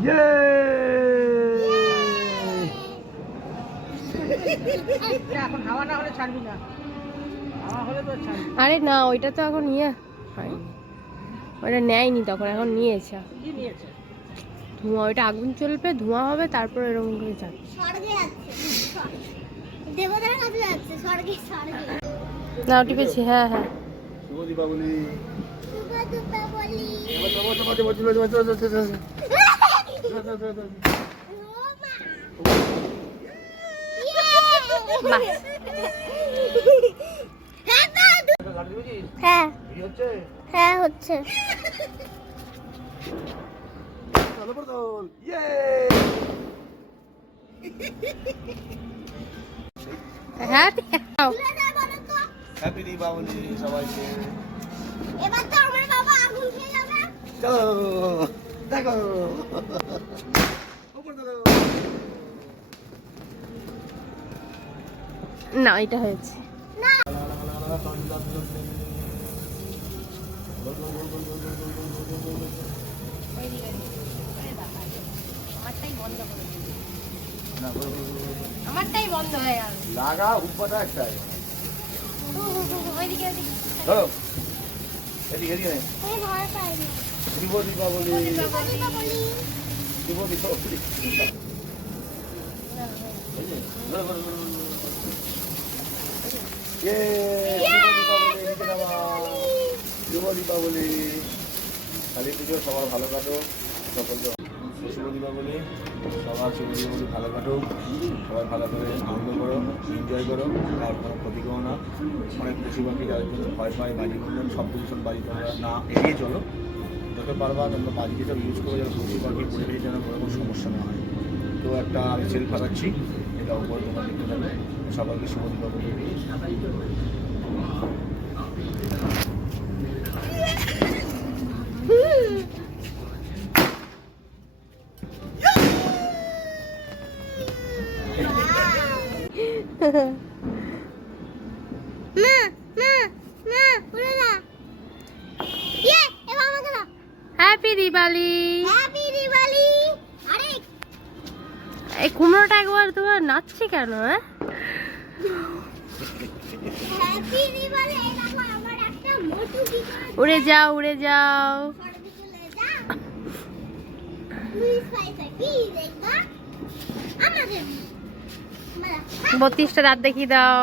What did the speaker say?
ইয়ে এখন হাওয়া না হলে ছাড়বি না, হাওয়া হলে তো ছাড়বি। আরে না, ওইটা তো এখন হয়নি, ওটা নেয়নি তখন, এখন নিয়েছে। কি নিয়েছে? ধোঁয়া, ওইটা আগুন চলবে, ধোঁয়া হবে, তারপর এরকম করে যাবে। স্বর্গে যাচ্ছে, দেবতার কাছে যাচ্ছে, স্বর্গে স্বর্গে। না টিপেছি, হ্যাঁ হ্যাঁ। শুভ দীপাবলি। শুভ দীপাবলি। হ্যাঁ হ্যাঁ হচ্ছে। হ্যাঁ হ্যাপি দীপাবলি সবাইকে। এবার তো আমার বাবা আগুন খেয়ে যাবে। চলো দেখো না, এটা হয়েছে। আমারটাই বন্ধ হয়ে গেল। লাগা উপটা একটাই। ওইদিকে ধরো এদিকে এদিকে নে। এই ভয় পাই না। শুভ দীপাবলি। দীপাবলি। শুভ দীপাবলি। শুভ দীপাবলি। কালী পুজো সবার ভালো কাটো, সকলকে শুভ দীপাবলি। সবার শুভ দীপাবলি ভালো কাটো, সবাই ভালো করে আনন্দ করো, এনজয় করো, আর কোনো ক্ষতি করো না। অনেক পশু পাখি যাদের জন্য ভয় পায়, বাজি বন্ধন, শব্দ দূষণ বাজি তোমরা না এড়িয়ে চলো। যত পারবা তোমরা বাজি যেসব ইউজ করো যেন পশু পাখি পরিবেশের যেন কোনো সমস্যা না হয়। তো একটা আমি সেল ফাটাচ্ছি, এটা উপরে তোমরা দেখতে পাবে। সবাইকে শুভ দীপাবলি। না না না উড়ে না। ইয়ে এবার আমাকে দাও। হ্যাপি দিওয়ালি। হ্যাপি দিওয়ালি। আরে এই কুমড়োটা একবার তোমার নাচছে কেন? হ্যাপি দিওয়ালি। এই দেখো আমার একটা মোটু বিমান। উড়ে যাও, উড়ে যাও। স্বর্গে চলে যা। তুই পাইছা কি দেখবা? আমাদের 32টা দাঁত দেখিয়ে দাও।